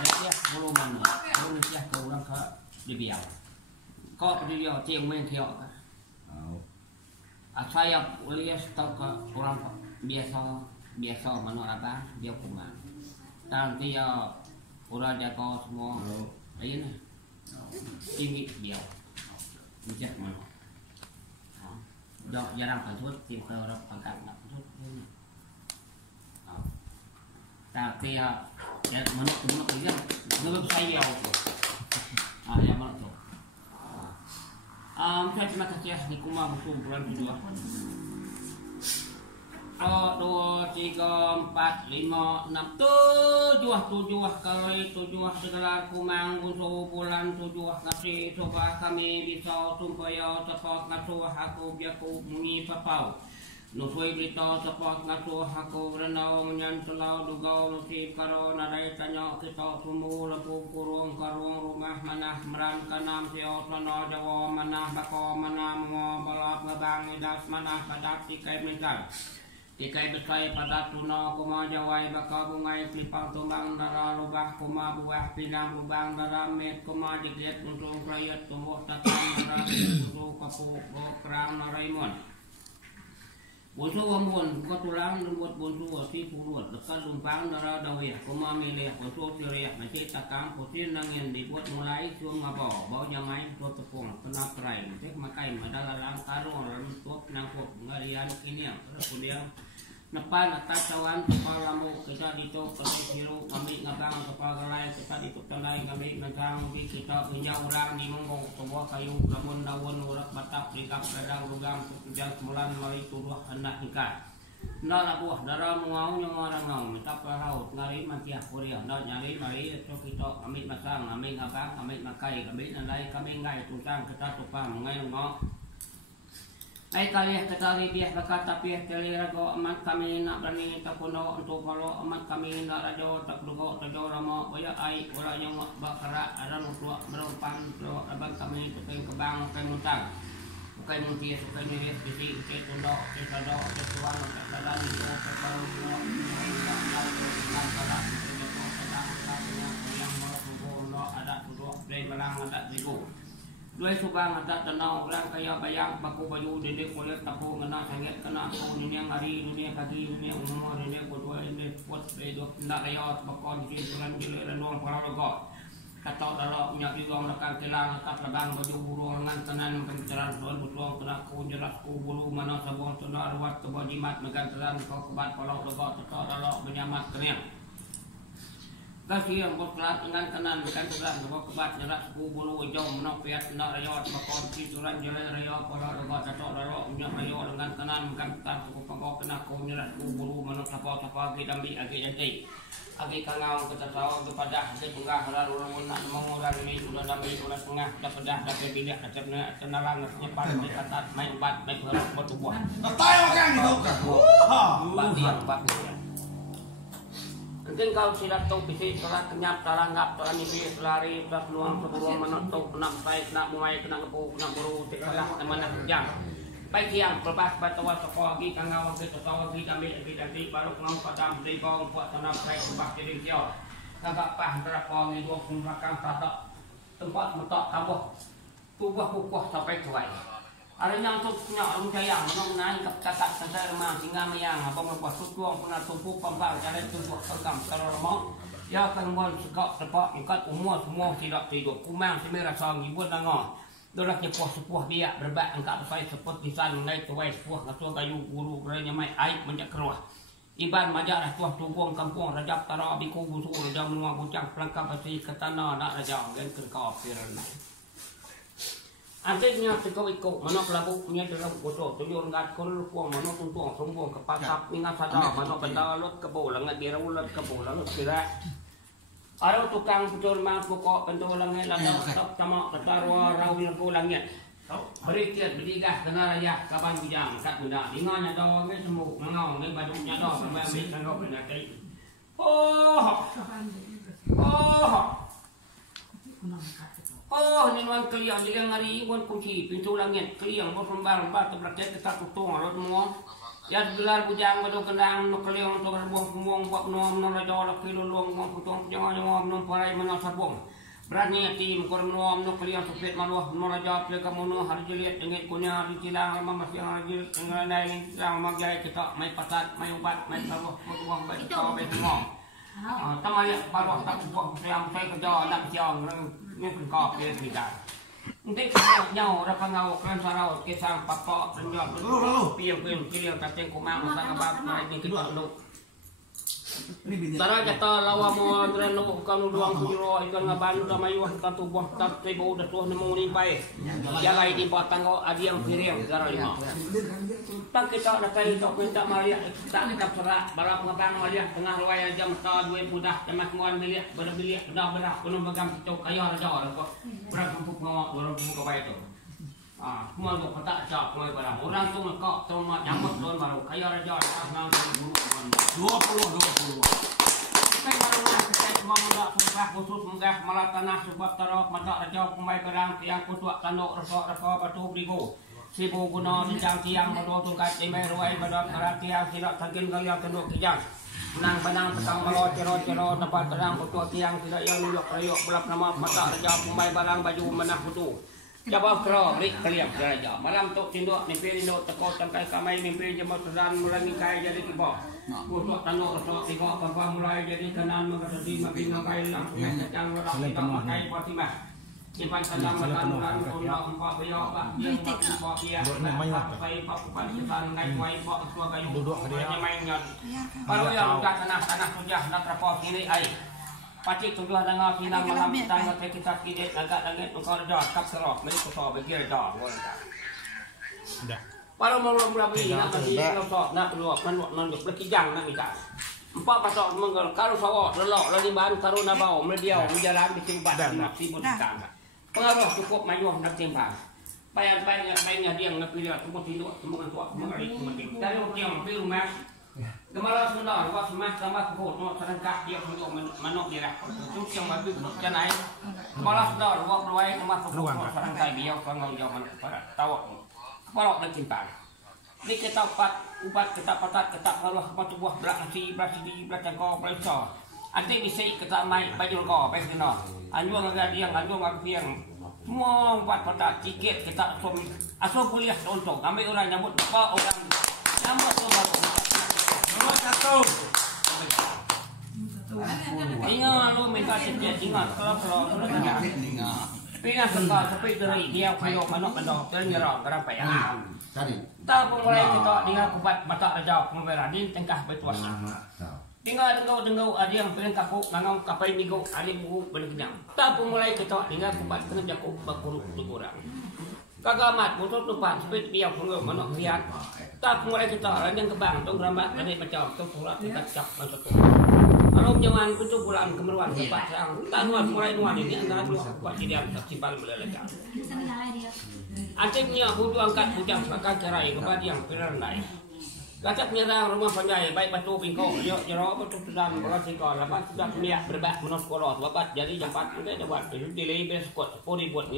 ya belum mana belum ya orang ke di biar kok di biar tiang main tiang kan saya lihat tahu ke orang biasa mana apa dia kumang nanti ya orang jago semua ini tinggi dia bijak mana dok jarang pantut tim ke orang pangkat nak pantut tapi ya menurut dia menurut saya ya menurut saya terima kasih di kumah musuh bulan kedua 2, 3, 4, 5, 6 7 kali 7 segala kumang musuh bulan 7 kasih coba kami bisa supaya cepat ngasuh aku biarku mungi papau Nusui berita cepat ngasuh aku berenang nyan selau duga nusi karo nadai tanya kita tumbuh lempu kurung karung rumah manah meran kanam sio sono jawa manah bako manah mo balap ngebang idas manah padat tikai mental tikai besai padat tuno kuma jawai baka bungai klipang tumbang dara rubah kuma buah pinang lubang dara met kuma digliat untung krayat tumbuh tatang dara untuk kapu kerang naraimon Bonsu wambon ko tulang lembut bonsu wasi puluh dekat lumpang darah dawih kuma milih bonsu siriak macet takang putin nangin dibuat mulai suam ngabau bau nyamai tuh tepung kena kerai cek makai adalah lang karung rentuk nangkuk ngalian kini yang kemudian Nepan atas cawan kepala lambu kita dituk kami biru kami ngabang kepala galai kita dituk tandai kami mentang di kita pinjau ulang di monggo sebuah kayu lamun daun urat batak dikap dadang rugang kejang semulan mari turuh hendak ikat nala buah darah mengau nyong ngau minta ke laut ngari matiah kuliah nol nyari mari itu kita kami masang kami ngabang kami makai kami nandai kami ngai tusang kita tupang ngai ngok Ay kaliah ketali biah bakat tapi teli rago amat kami nak berani tak kuno untuk kalau amat kami nak rajo tak dugo rajo ramo boya ay ora yang bakara ada nutua merupan lo abang kami tukang kebang penutang bukan mungkin bukan miris bisi ke tundo ke sado ke tuan ke dalam itu ke baru lo tak lalu tak salah itu sedang lakunya yang mau tubuh lo ada tuduh play belang ada digo Dua subang ada tenau orang kaya bayang baku bayu dede kulit tapu ngena sangat kena aku dunia ngari dunia kaki dunia umur dunia kedua ini pot bedok nak ayat bakon di tulan gile renung para logo kata dalam minyak diuang lekan kelang lekat lebang baju burung lengan tenan pencerahan soal butuang kena ku jelas ku bulu mana sabun tuna ruat kebajimat megan telan kau kebat kalau logo tetap dalam menyamat kenyang Kasih yang berkelat dengan kanan bukan tulang bawa kebat jelas ku bulu hijau menok piat nak rayot bakon kituran jelai rayot pola lebat tato darok minyak rayot dengan kanan bukan tak ku pangkau kena ku jelas ku bulu menok sapa kita ambil agi jadi agi kangau kita tahu kepada hati penggah lalu orang nak mengulang ini sudah damai ulah tengah dah pedah dah pilih kacapnya kenalan nyepan katat main bat main berat bertubuh tayo makan gitu bat Mungkin kau tidak tahu bisik telah kenyap, telah ngap, telah nipis, lari, telah luang, seburuang, menutup, kena baik, kena muai, kena kepu, kena buru, telah kemana kejam. Baik siang, lepas batawa sekolah lagi, kangau lagi, tertawa lagi, kami lagi, baru ngau padam, ribong, buat tanam, baik, ubah diri siau. Agak pah, terapong, ini dua belakang, tatak, tempat metok, kabuh, kubah-kubah sampai kuai. Ada yang untuk punya orang sayang, mengenai kata saya remah hingga meyang, apa membuat tujuan pernah tumpu pembal, jadi tumpu sergam kalau lemah, ya akan membuat segak tepat, ikat umur semua tidak tidur, kumang semera sang ibu nangor, dolaknya puas sepuh dia berbat angkat saya seperti san mengenai tuai sepuh ngasuh kayu guru beranya mai air menjak keruah. Iban majalah tuah tubuang kampung rajab tara biku busu rajab menua bucang pelangkap besi ketana nak rajab dan kerkau firna. Antiknya sekau ikut mana pelabuk punya dalam kotor tuyul ngat kul puang mana tuntuang sombong kepasap ingat sadar mana benda lot kebo langat dia ulat kebo langat kira ada tukang pucul mak pokok pentul langit lantak tak sama ketarwa rawil ku langit beri tiat berdigah kena raya kapan bijang kat benda inganya do ngai sembuh mengau ngai baduknya do sampai ambil kangau benda kai Oh, ini wan keliang dia ngari wan kunci pintu langit keliang bos lembang tempat ketat tutung rot mo ya gelar bujang badu kendang nukliong untuk berbuah pembuang buat nom nom raja laki luluang nom putung jangan nom nom parai menang sabung berani tim korm nom nukliong supit maluah nom raja pelak kamu hari jeliat dengan kunyah di cilang lama masih hari dengan lain cilang magai kita mai patat mai ubat mai taruh buang baik kita baik ngom tamai baru tak buang yang saya kerja nak siang ni kau pilih kita Nanti nhau ra pangau kan sarau kisang papo nyok piang piang kaceng kumang sa kabab mai ni kita lu Tara kata lawa mo dreno kan luang sujuro ikan ngaban da mayu ka tubuh tat tebo da tuh nemu ni pai jalai di patango adiang piring gara lima tak kita nak kai tok minta maria tak kita serak balap ngabang maria tengah ruaya jam ta dua mudah temat muan milik berbilik benar penuh bagam kita kaya raja kok berang kampung ngawak orang buka pai tu semua tu kata cak semua barang orang tu ngekak cuma nyamuk don baru kaya raja nang 20 Saya baru nak saya semua muda sumpah khusus menggah malah tanah sebab tarok mata raja pembai barang tiang kutuak tanduk resok batu brigo sibu guna dijang tiang berdua tungkat timai ruai badot karatiang tidak sakin kaya tanduk kijang benang petang malo cero tempat terang kutuak tiang tidak yang nuyok rayok belap nama mata raja pembai barang baju menah kutu Jabah kro rik kaliap raja malam tok tinduk mimpi induk teko tangkai kamai mimpi jemot sedan mulai kai jadi tiba kutuk tanduk resok tiga apa mulai jadi kanan mengerti makin ngakai langsung kacang rorak tidak pakai fatimah simpan sandang makan bulan untuk empat bayar pak dia empat dia saya pak bukan setan ngai kuai pak semua kayu duduk dia mainnya baru yang udah tanah sujah nak rapor ini air Pacik tujuh dengan pinang malam tangga kita kidet agak langit engkau dah kap serok mari kusau bagi dah dah baru mula beli nak bagi kusau nak luak nan berkijang nak kita empat pasok menggal kalau sawak lelok lali baru taruh nabau mediau berjalan di simpan nak sibuk tangga pengaruh cukup mayuh nak timbang bayar dia ngapilih semua tinduk semua tuak mengari dari orang pilih mas Gemala sudah, waktu mas sama kau nak serangkak dia untuk manok dia lah. Cuk yang bagus macam lain. Gemala sudah, waktu luai kemas kau nak serangkak dia kalau dia manok pada tahu. Kalau nak simpan. Ni kita ubat kita patat kita kalau apa buah berasi belah cangkau belah. Nanti bisa kita mai baju kau baju no. Anjuang agak dia, anjuang agak piang. Semua ubat patat tiket kita asal kuliah untuk ambil orang nyambut apa orang nyambut tu baru. Satu. Ingat lu minta setiap ingat kalau ingat. Pingat sekal tapi dari dia kayu manok ternyerang berapa ya? Tahu mulai kita dengan kubat mata aja pembela di tengah betul. Tinggal dengar ada yang pilih kapuk nangau kapai minggu ada buku berkenyang. Tahu mulai kita dengan kubat kena jago bakul kurang. Kagak mat butuh tupan seperti dia pun manok lihat. Tak mulai kita ranjang kebang tong rambat tadi macam tu surat kita cap masuk tu. Kalau jangan kutu bulan kemeruan tempat yang tak mulai nuan ini antara dua buat dia simpan melelehkan. Akhirnya butuh angkat bujang sebagai cerai kepada yang peranai. Kacap nyerang rumah panjai baik batu bingkong yo jero batu sedang berasi kau lepas sudah punya berbak menos kolot babat jadi jampat kita buat delay beskot pori buat ni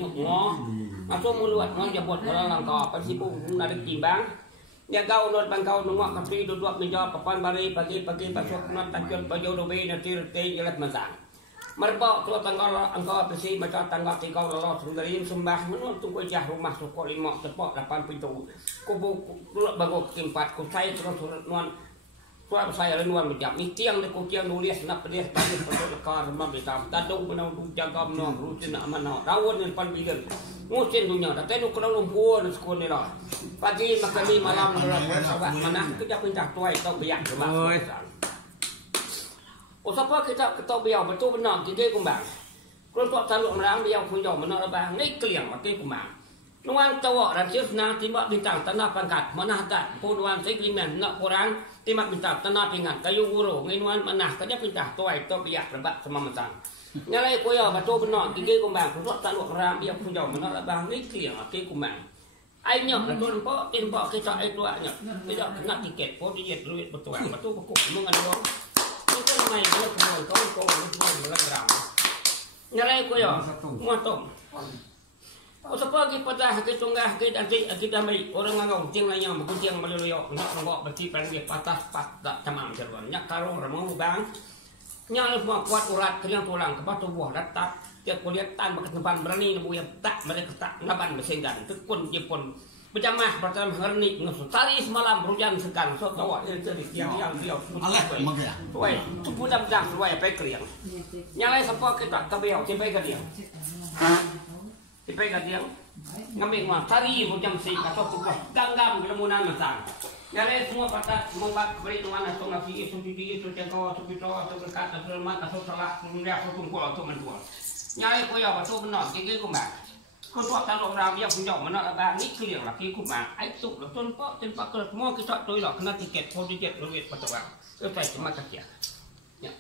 masuk muluat mau jabot orang langkah pasipu narik timbang ya kau not bangkau nungak kapi duduk meja papan bari pagi pasok not tajul baju dobe nanti rete jelat masang merbak tua tanggal angkau pesi macam tanggal 3 lolos sundari sembah menut tu jah rumah sukok 5 tepok 8 pintu kubu duduk bago tempat ku saya terus nuan tua saya nuan menjam ni tiang de ku tiang nulis nak pedes tadi pada lekar rumah betam tadung benau jaga menau rutin nak manau rawon depan bidan ngusin dunia tapi nu kena lumpur sekolah ni lah pagi makan ni malam sahabat mana kerja pindah tuai tau biak rumah siapa kita biar betul benar kita kumbang. Kalau tuak taluk merang biar kunjau benar abang ni keliang mati kumbang. Nuan tawak dan siusna timbak bintang tanah pangkat mana tak punuan segmen nak kurang timbak bintang tanah pingat kayu guru nginuan manah kerja pindah tuai tau biak lebat sama matang. Nyalai koyo betul benar kita kumbang. Kalau tuak taluk merang biar kunjau benar abang ni keliang mati kumbang. Ainya betul timbak kita itu aknya tidak kena tiket pun dia duit betul pokok mengador. Itu namanya dia kau melarang. Nyarai ko yo, muatom. Oh sebagai patah ke tunggah ke adik damai orang ngau jeng lainnya bukan jeng meloloyo nak ngok berarti panggil patah patah tamam cerwan nyak kalau ramau bang nyak semua kuat urat kering tulang ke batu buah datap dia kuliah tan bekas depan berani nebu yang tak mereka tak naban besendan tekun jepun berjamah pertama herni ngusutari semalam hujan sekan so tawa jadi yang dia Allah magia tuai tu budam dang tuai pe kering nyalai sampo kita kabeo cipai kering cipai kering ngambil mah tari hujan si atau tukar ganggam kemunan matang nyalai semua patah membuat beri mana so nasi itu di itu jengkau itu pito itu berkat itu lemak itu salah kemudian itu kumpul itu menjual nyalai koyo batu benar kiki kumahคนพวกตลกเราอยากคุณยอมมันอะไรนี่คือเรื่องหลักที่คุณมาไอ้ตุกหรือต้นเพาะต้นปลาเกิดมั่วคือชอบตัวหลอกขนาดที่เก็บโพดิเจ็บระเบิดปัจจุบันก็ใส่สมาร์ทเกียร์เนี่ย